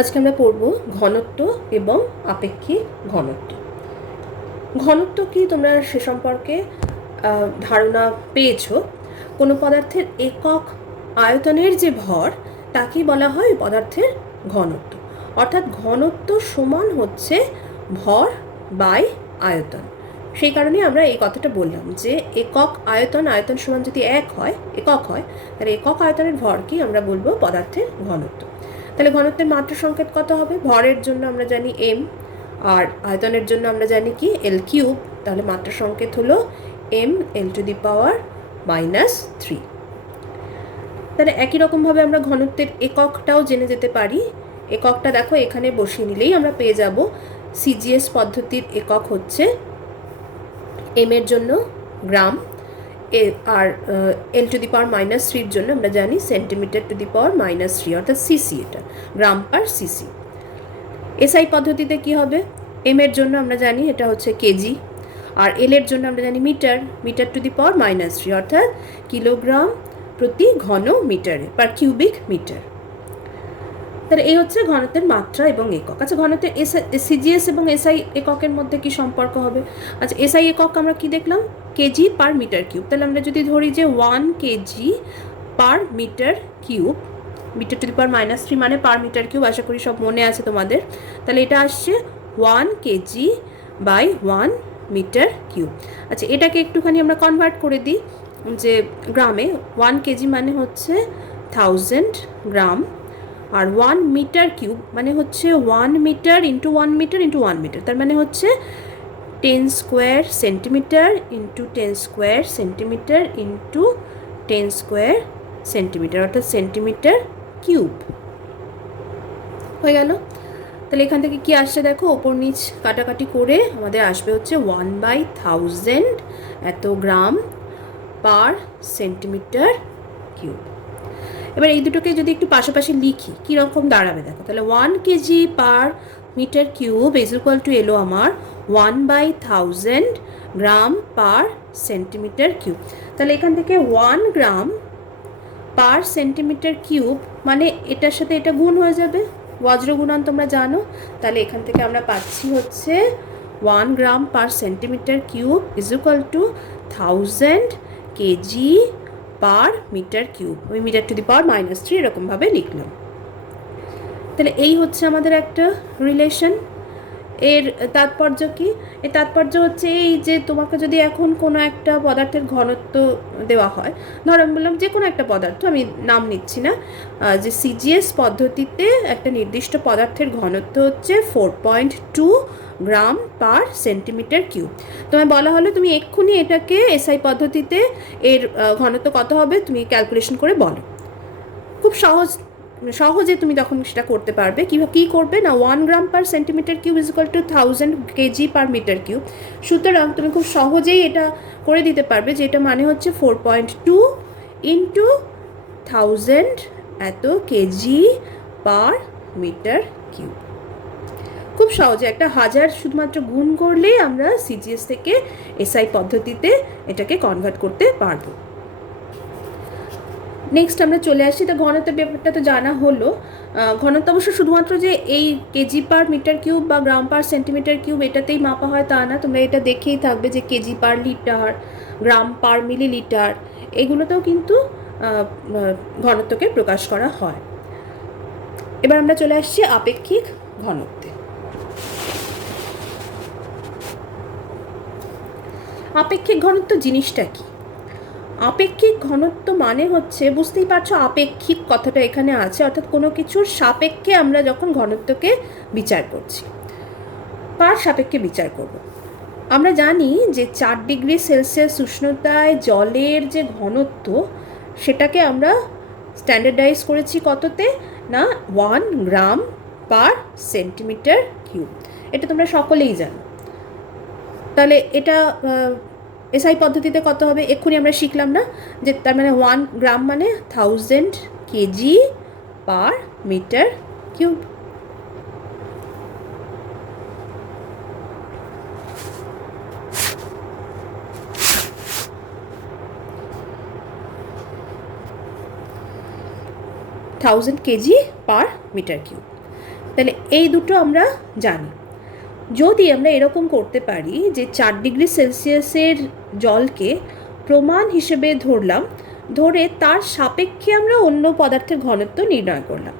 আজকে আমরা পড়ব ঘনত্ব এবং আপেক্ষিক ঘনত্ব। ঘনত্ব কি তোমরা সে সম্পর্কে ধারণা পেয়েছো। কোনো পদার্থের একক আয়তনের যে ভর তাকেই বলা হয় পদার্থের ঘনত্ব। অর্থাৎ ঘনত্ব সমান হচ্ছে ভর বাই আয়তন। সেই কারণে আমরা এই কথাটা বললাম যে একক আয়তন সমান যদি একক হয় তাহলে একক আয়তনের ভরকেই আমরা বলবো পদার্থের ঘনত্ব। তাহলে ঘনত্বের মাত্রা সংকেত কত হবে? ভরের জন্য আমরা জানি m, আর আয়তনের জন্য আমরা জানি কি l কিউব। তাহলে মাত্রা সংকেত হলো m l⁻⁻3। তাহলে একই রকমভাবে আমরা ঘনত্বের এককটাও জেনে যেতে পারি। এককটা দেখো এখানে বসিয়ে নিলেই আমরা পেয়ে যাব। সিজিএস পদ্ধতির একক হচ্ছে m এর জন্য গ্রাম, আর l⁻⁻3 জন্য আমরা জানি cm⁻⁻3 অর্থাৎ সিসি, এটা গ্রাম পার সিসি। এসআই পদ্ধতিতে কি হবে? m এর জন্য আমরা জানি এটা হচ্ছে কেজি, আর l এর জন্য আমরা জানি মিটার⁻⁻3 অর্থাৎ কিলোগ্রাম প্রতি ঘন মিটারে পার কিউবিক মিটার। তাহলে এই হচ্ছে ঘনত্বের মাত্রা এবং একক। আচ্ছা, ঘনত্বের সিজিএস এবং এসআই এককের মধ্যে কি সম্পর্ক হবে? আচ্ছা, এসআই একক আমরা কি দেখলাম? KG per metre cube. তাহলে আমরা যদি ধরি যে 1 KG per metre cube, metre মানে পার মিটার কিউব, আশা করি সব মনে আছে তোমাদের। তাহলে এটা আসছে 1 কেজি বাই 1 মিটার কিউব। আচ্ছা, এটাকে একটুখানি আমরা কনভার্ট করে দিই যে গ্রামে। 1 কেজি মানে হচ্ছে 1000 গ্রাম, আর 1 মিটার কিউব মানে হচ্ছে 1 metre into 1 metre into 1 metre, তার মানে হচ্ছে 10 square centimetre into 10 square centimetre into 10 square centimetre, অর্থাৎ সেন্টিমিটার কিউব হয়ে গেল। তাহলে এখান থেকে কি আসছে দেখো, ওপর নিচ কাটাকাটি করে আমাদের আসবে হচ্ছে 1/1000 এত গ্রাম পার সেন্টিমিটার কিউব। এবার এই দুটোকে যদি একটু পাশাপাশি লিখি কীরকম দাঁড়াবে দেখো। তাহলে 1 KG per metre cube is equal to এলো আমার 1/1000 গ্রাম পার সেন্টিমিটার কিউব। তাহলে এখান থেকে 1 গ্রাম পার সেন্টিমিটার কিউব মানে এটার সাথে এটা গুণ হয়ে যাবে, বজ্র গুণন তোমরা জানো। তাহলে এখান থেকে আমরা পাচ্ছি হচ্ছে 1 gram per centimetre cube is equal to 1000 KG per metre cube. ওই মিটার⁻⁻3 এরকমভাবে লিখলাম। তাহলে এই হচ্ছে আমাদের একটা রিলেশন। এর তাৎপর্য কি? এর তাৎপর্য হচ্ছে এই যে তোমাকে যদি এখন কোনো একটা পদার্থের ঘনত্ব দেওয়া হয়, ধরো আমি বললাম যে কোনো একটা পদার্থ, আমি নাম নিচ্ছি না, যে সিজিএস পদ্ধতিতে একটা নির্দিষ্ট পদার্থের ঘনত্ব হচ্ছে 4.2 গ্রাম পার সেন্টিমিটার কিউব। তোমায় বলা হলো তুমি এক্ষুনি এটাকে এসআই পদ্ধতিতে এর ঘনত্ব কত হবে তুমি ক্যালকুলেশন করে বলো। খুব সহজে তুমি তখন সেটা করতে পারবে। কী করবে না, 1 gram per centimetre cube is equal to 1000 KG per metre cube. সুতরাং তুমি খুব সহজেই এটা করে দিতে পারবে যে এটা মানে হচ্ছে 4.2 ইন্টু 1000 এত কেজি পার মিটার কিউব। খুব সহজে একটা 1000 শুধুমাত্র গুণ করলেই আমরা সিজিএস থেকে এসআই পদ্ধতিতে এটাকে কনভার্ট করতে পারবো। নেক্সট আমরা চলে আসছি। তো ঘনত্বের ব্যাপারটা তো জানা হলো। ঘনত্ব অবশ্য শুধুমাত্র যে এই কেজি পার মিটার কিউব বা গ্রাম পার সেন্টিমিটার কিউব এটাতেই মাপা হয় তা না, তোমরা এটা দেখেই থাকবে যে কেজি পার লিটার, গ্রাম পার মিলিলিটার, এগুলোতেও কিন্তু ঘনত্বকে প্রকাশ করা হয়। এবার আমরা চলে আসছি আপেক্ষিক ঘনত্বে। আপেক্ষিক ঘনত্ব জিনিসটা কি? আপেক্ষিক ঘনত্ব মানে হচ্ছে, বুঝতেই পারছো আপেক্ষিক কথাটা এখানে আছে, অর্থাৎ কোনো কিছুর সাপেক্ষে আমরা যখন ঘনত্বকে বিচার করছি, কার সাপেক্ষে বিচার করব। আমরা জানি যে 4 ডিগ্রি সেলসিয়াস উষ্ণতায় জলের যে ঘনত্ব সেটাকে আমরা স্ট্যান্ডার্ডাইজ করেছি কততে না 1 গ্রাম পার সেন্টিমিটার কিউব। এটা তোমরা সকলেই জানো। তাহলে এটা এসআই পদ্ধতিতে কত হবে এক্ষুনি আমরা শিখলাম না, যে তার মানে 1 গ্রাম মানে 1000 KG per metre cube. KG per metre cube. তাহলে এই দুটো আমরা জানি। যদি আমরা এরকম করতে পারি যে 4 ডিগ্রি সেলসিয়াসের জলকে প্রমাণ হিসেবে ধরলাম, ধরে তার সাপেক্ষে আমরা অন্য পদার্থের ঘনত্ব নির্ণয় করলাম,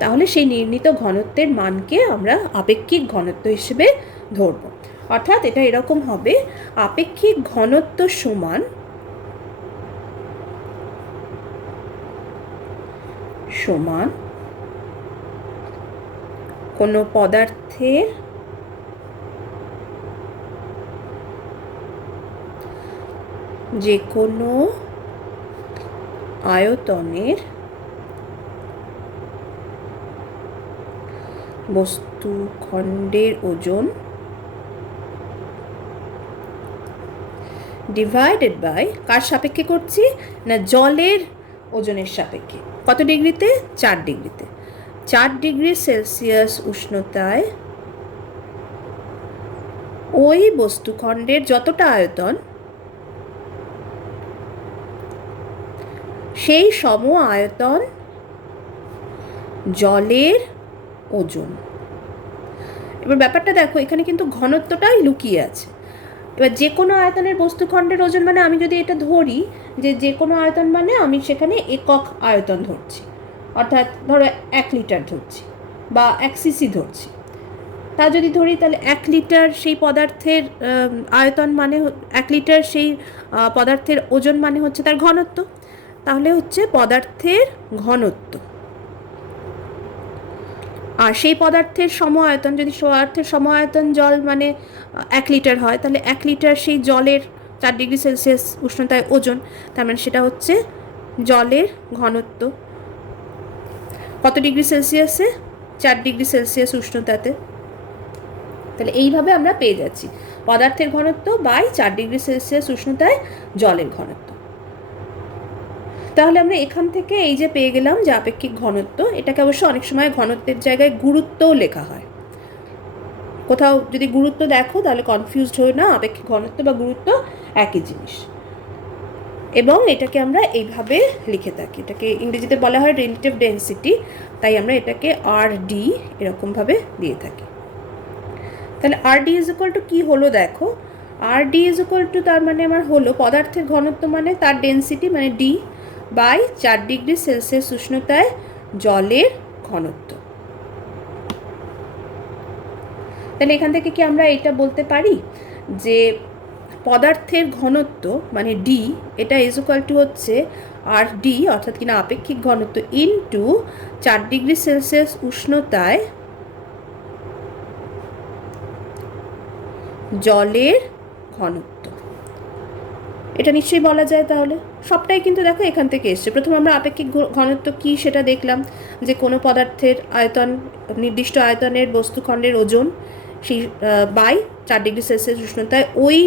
তাহলে সেই নির্ণীত ঘনত্বের মানকে আমরা আপেক্ষিক ঘনত্ব হিসেবে ধরব। অর্থাৎ এটা এরকম হবে, আপেক্ষিক ঘনত্ব সমান কোনো পদার্থের যে কোনো আয়তনের বস্তুখণ্ডের ওজন ডিভাইডেড বাই, কার সাপেক্ষে করছি না, জলের ওজনের সাপেক্ষে। কত ডিগ্রিতে? 4 ডিগ্রিতে। 4 ডিগ্রি সেলসিয়াস উষ্ণতায় ওই বস্তুখণ্ডের যতটা আয়তন, সেই সম আয়তন জলের ওজন। এবার ব্যাপারটা দেখো, এখানে কিন্তু ঘনত্বটাই লুকিয়ে আছে। এবার যে কোনো আয়তনের বস্তুখণ্ডের ওজন মানে আমি যদি এটা ধরি যে কোনো আয়তন মানে আমি সেখানে একক আয়তন ধরছি, অর্থাৎ ধরো 1 লিটার ধরছি বা 1 সিসি ধরছি। তা যদি ধরি তাহলে 1 লিটার সেই পদার্থের আয়তন মানে 1 লিটার সেই পদার্থের ওজন মানে হচ্ছে তার ঘনত্ব। তাহলে হচ্ছে পদার্থের ঘনত্ব। আর সেই পদার্থের সম আয়তন, যদি পদার্থের সম আয়তন জল মানে 1 লিটার হয়, তাহলে 1 লিটার সেই জলের 4 ডিগ্রি সেলসিয়াস উষ্ণতায় ওজন, তার মানে সেটা হচ্ছে জলের ঘনত্ব। কত ডিগ্রি সেলসিয়াসে? 4 ডিগ্রি সেলসিয়াস উষ্ণতাতে। তাহলে এইভাবে আমরা পেয়ে যাচ্ছি পদার্থের ঘনত্ব বাই 4 ডিগ্রি সেলসিয়াস উষ্ণতায় জলের ঘনত্ব। তাহলে আমরা এখান থেকে এই যে পেয়ে গেলাম যে আপেক্ষিক ঘনত্ব, এটাকে অবশ্য অনেক সময় ঘনত্বের জায়গায় গুরুত্বও লেখা হয়। কোথাও যদি গুরুত্ব দেখো তাহলে কনফিউজড হয়ে না, আপেক্ষিক ঘনত্ব বা গুরুত্ব একই জিনিস। এবং এটাকে আমরা এইভাবে লিখে থাকি, এটাকে ইংরেজিতে বলা হয় রিলেটিভ ডেন্সিটি, তাই আমরা এটাকে RD এরকমভাবে দিয়ে থাকি। তাহলে RD ইজ ইকুয়াল টু কী হলো দেখো, RD ইজ ইকুয়াল টু তার মানে আমার হলো পদার্থের ঘনত্ব মানে তার ডেন্সিটি মানে D বাই 4 ডিগ্রি সেলসিয়াস উষ্ণতায় জলের ঘনত্ব। তাহলে এখান থেকে কি আমরা এটা বলতে পারি যে পদার্থের ঘনত্ব মানে D, এটা ইজ ইকুয়াল টু হচ্ছে RD, অর্থাৎ কিনা আপেক্ষিক ঘনত্ব ইনটু 4 ডিগ্রি সেলসিয়াস উষ্ণতায় জলের ঘনত্ব। এটা নিশ্চয়ই বলা যায়। তাহলে সবটাই কিন্তু দেখো এখান থেকে এসছে। প্রথমে আমরা আপেক্ষিক ঘনত্ব কী সেটা দেখলাম, যে কোনো পদার্থের আয়তন, নির্দিষ্ট আয়তনের বস্তুখণ্ডের ওজন সেই বাই 4 ডিগ্রি সেলসিয়াস উষ্ণতায় ওই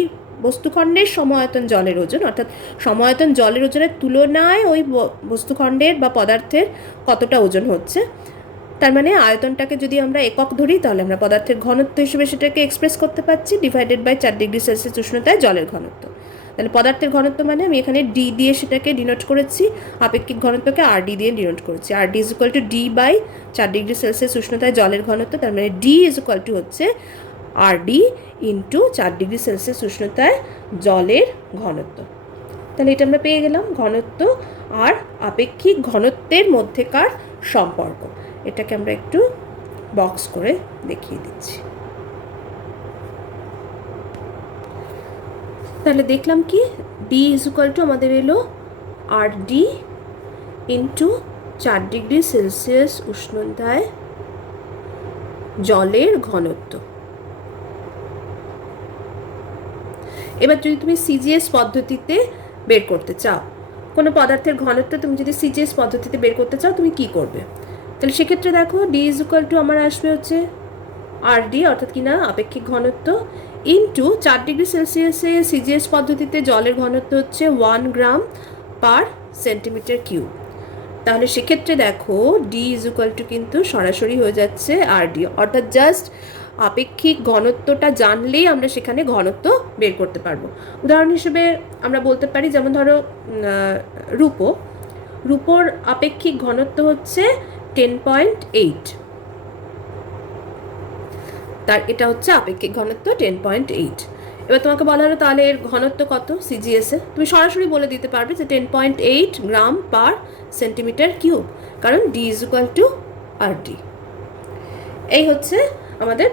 বস্তুখণ্ডের সম আয়তন জলের ওজন, অর্থাৎ সম আয়তন জলের ওজনের তুলনায় ওই বস্তুখণ্ডের বা পদার্থের কতটা ওজন হচ্ছে। তার মানে আয়তনটাকে যদি আমরা একক ধরি তাহলে আমরা পদার্থের ঘনত্ব হিসেবে সেটাকে এক্সপ্রেস করতে পারছি, ডিভাইডেড বাই 4 ডিগ্রি সেলসিয়াস উষ্ণতায় জলের ঘনত্ব। তাহলে পদার্থের ঘনত্ব মানে আমি এখানে D দিয়ে সেটাকে ডিনোট করেছি, আপেক্ষিক ঘনত্বকে RD দিয়ে ডিনোট করেছি। RD is equal to D by 4 degree Celsius উষ্ণতায় জলের ঘনত্ব। তার মানে D ইজ ইকুয়াল টু হচ্ছে RD ইন্টু 4 ডিগ্রি সেলসিয়াস উষ্ণতায় জলের ঘনত্ব। তাহলে এটা আমরা পেয়ে গেলাম ঘনত্ব আর আপেক্ষিক ঘনত্বের মধ্যেকার সম্পর্ক। এটাকে আমরা একটু বক্স করে দেখিয়ে দিচ্ছি। তাহলে দেখলাম কি D ইজ ইকুয়াল টু আমাদের এলো RD ইন্টু 4 ডিগ্রি সেলসিয়াস উষ্ণতায় জলের ঘনত্ব। এবার যদি তুমি CGS পদ্ধতিতে বের করতে চাও, কোনো পদার্থের ঘনত্ব তুমি যদি CGS পদ্ধতিতে বের করতে চাও, তুমি কি করবে? তাহলে সেক্ষেত্রে দেখো D ইজ ইকুয়াল টু আমার আসবে হচ্ছে RD, অর্থাৎ কিনা আপেক্ষিক ঘনত্ব, ইন্টু 4 ডিগ্রি সেলসিয়াসে CGS পদ্ধতিতে জলের ঘনত্ব হচ্ছে 1 গ্রাম পার সেন্টিমিটার কিউব। তাহলে সেক্ষেত্রে দেখো D ইজ ইকুয়াল টু কিন্তু সরাসরি হয়ে যাচ্ছে RD, অর্থাৎ জাস্ট আপেক্ষিক ঘনত্বটা জানলেই আমরা সেখানে ঘনত্ব বের করতে পারবো। উদাহরণ হিসেবে আমরা বলতে পারি, যেমন ধরো রূপোর আপেক্ষিক ঘনত্ব হচ্ছে 10.8, তার এটা হচ্ছে আপেক্ষিক ঘনত্ব 10.8। এবার তোমাকে বলা হলো তাহলে এর ঘনত্ব কত সিজিএসে, তুমি সরাসরি বলে দিতে পারবে যে 10.8 গ্রাম পার সেন্টিমিটার কিউব, কারণ D is equal to R D. এই হচ্ছে আমাদের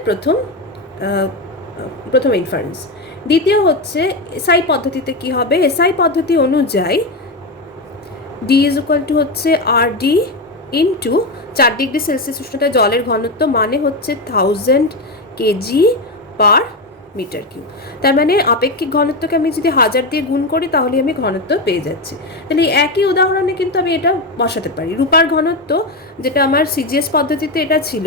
প্রথম ইনফারেন্স। দ্বিতীয় হচ্ছে এসআই পদ্ধতিতে কি হবে, এসআই পদ্ধতি অনুযায়ী ডি ইজ ইকুয়াল টু হচ্ছে আর ডি ইন্টু 4 ডিগ্রি সেলসিয়াস উষ্ণতায় জলের ঘনত্ব মানে হচ্ছে 1000 কেজি পার মিটার কিউব। তার মানে আপেক্ষিক ঘনত্বকে আমি যদি 1000 দিয়ে গুণ করি তাহলে আমি ঘনত্ব পেয়ে যাচ্ছি। তাহলে একই উদাহরণে কিন্তু আমি এটা বসাতে পারি। রূপার ঘনত্ব যেটা আমার সিজিএস পদ্ধতিতে এটা ছিল,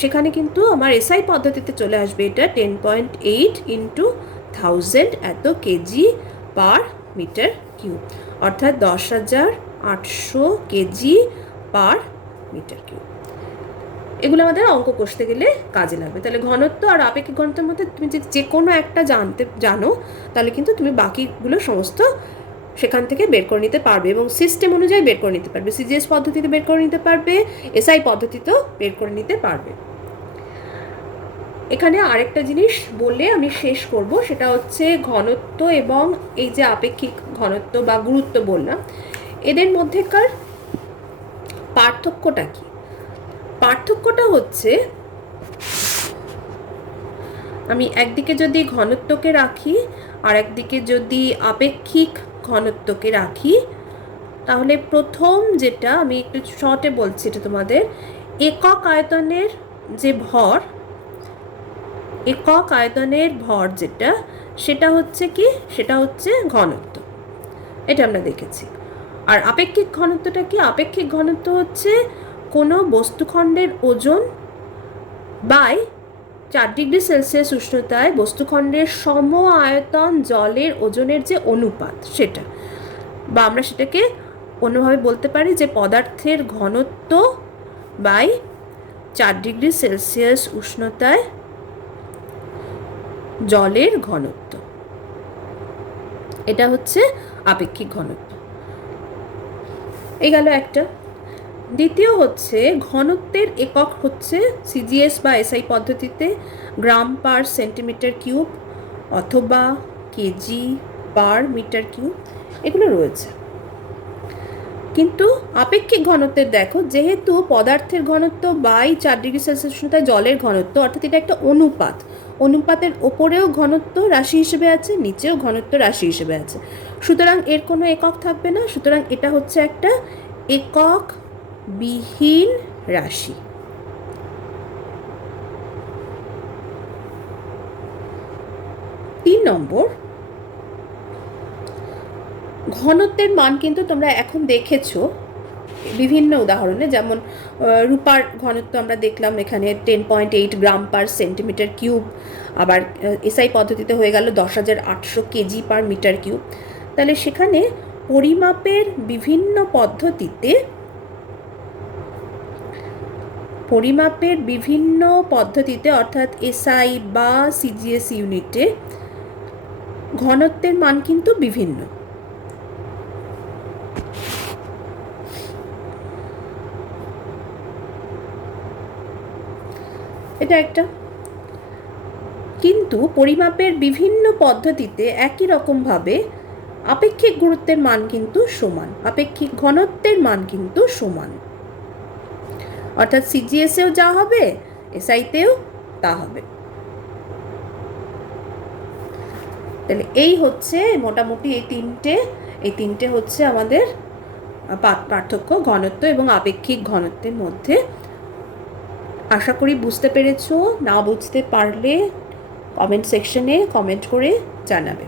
সেখানে কিন্তু আমার এসআই পদ্ধতিতে চলে আসবে এটা 10.8 ইন্টু 1000 এত কেজি পার মিটার কিউব, অর্থাৎ 10,800 কেজি পার মিটার কিউব। এগুলো আমাদের অঙ্ক কষতে গেলে কাজে লাগবে। তাহলে ঘনত্ব আর আপেক্ষিক ঘনত্বের মধ্যে তুমি যে কোনো একটা জানো তাহলে কিন্তু তুমি বাকিগুলো সমস্ত সেখান থেকে বের করে নিতে পারবে এবং সিস্টেম অনুযায়ী বের করে নিতে পারবে। সিজিএস পদ্ধতিতে বের করে নিতে পারবে, এসআই পদ্ধতিতেও বের করে নিতে পারবে। এখানে আরেকটা জিনিস বলে আমি শেষ করব, সেটা হচ্ছে ঘনত্ব এবং এই যে আপেক্ষিক ঘনত্ব বা গুরুত্ব বললাম, এদের মধ্যেকার পার্থক্যটা কি? পার্থক্যটা হচ্ছে আমি একদিকে যদি ঘনত্বকে রাখি আর একদিকে যদি আপেক্ষিক ঘনত্বকে রাখি, তাহলে প্রথম যেটা আমি একটু শর্টে বলছি, এটা তোমাদের একক আয়তনের যে ভর, একক আয়তনের ভর যেটা, সেটা হচ্ছে কি, সেটা হচ্ছে ঘনত্ব, এটা আমরা দেখেছি। আর আপেক্ষিক ঘনত্বটা কি? আপেক্ষিক ঘনত্ব হচ্ছে কোনো বস্তুখণ্ডের ওজন বাই 4 ডিগ্রি সেলসিয়াস উষ্ণতায় বস্তুখণ্ডের সম আয়তন জলের ওজনের যে অনুপাত সেটা, বা আমরা সেটাকে অন্যভাবে বলতে পারি যে পদার্থের ঘনত্ব বাই 4 ডিগ্রি সেলসিয়াস উষ্ণতায় জলের ঘনত্ব, এটা হচ্ছে আপেক্ষিক ঘনত্ব। এই গেল একটা। দ্বিতীয় হচ্ছে ঘনত্বের একক হচ্ছে সিজিএস বা এসআই পদ্ধতিতে গ্রাম পার সেন্টিমিটার কিউব অথবা কেজি পার মিটার কিউব, এগুলো রয়েছে। কিন্তু আপেক্ষিক ঘনত্বের দেখো, যেহেতু পদার্থের ঘনত্ব বাই 4 ডিগ্রি সেলসিয়াস উষ্ণতায় জলের ঘনত্ব, অর্থাৎ এটা একটা অনুপাত, অনুপাতের ওপরেও ঘনত্ব রাশি হিসেবে আছে, নিচেও ঘনত্ব রাশি হিসেবে আছে, সুতরাং এর কোনো একক থাকবে না, সুতরাং এটা হচ্ছে একটা একক বিহীন রাশি। 3 নম্বর, ঘনত্বের মান কিন্তু তোমরা এখন দেখেছো বিভিন্ন উদাহরণে, যেমন রূপার ঘনত্ব আমরা দেখলাম এখানে 10.8 গ্রাম পার সেন্টিমিটার কিউব, আবার এসআই পদ্ধতিতে হয়ে গেল 10,800 কেজি পার মিটার কিউব। তাহলে সেখানে পরিমাপের বিভিন্ন পদ্ধতিতে অর্থাৎ এসআই বা সিজিএস ইউনিটে ঘনত্বের মান কিন্তু বিভিন্ন। এটা একটা। কিন্তু পরিমাপের বিভিন্ন পদ্ধতিতে একই রকমভাবে আপেক্ষিক গুরুত্বের মান কিন্তু সমান, আপেক্ষিক ঘনত্বের মান কিন্তু সমান, অর্থাৎ সিজিএসেও যা হবে এসআইতেও তা হবে। তাহলে এই হচ্ছে মোটামুটি এই তিনটে হচ্ছে আমাদের পার্থক্য ঘনত্ব এবং আপেক্ষিক ঘনত্বের মধ্যে। আশা করি বুঝতে পেরেছো। না বুঝতে পারলে কমেন্ট সেকশনে কমেন্ট করে জানাবে।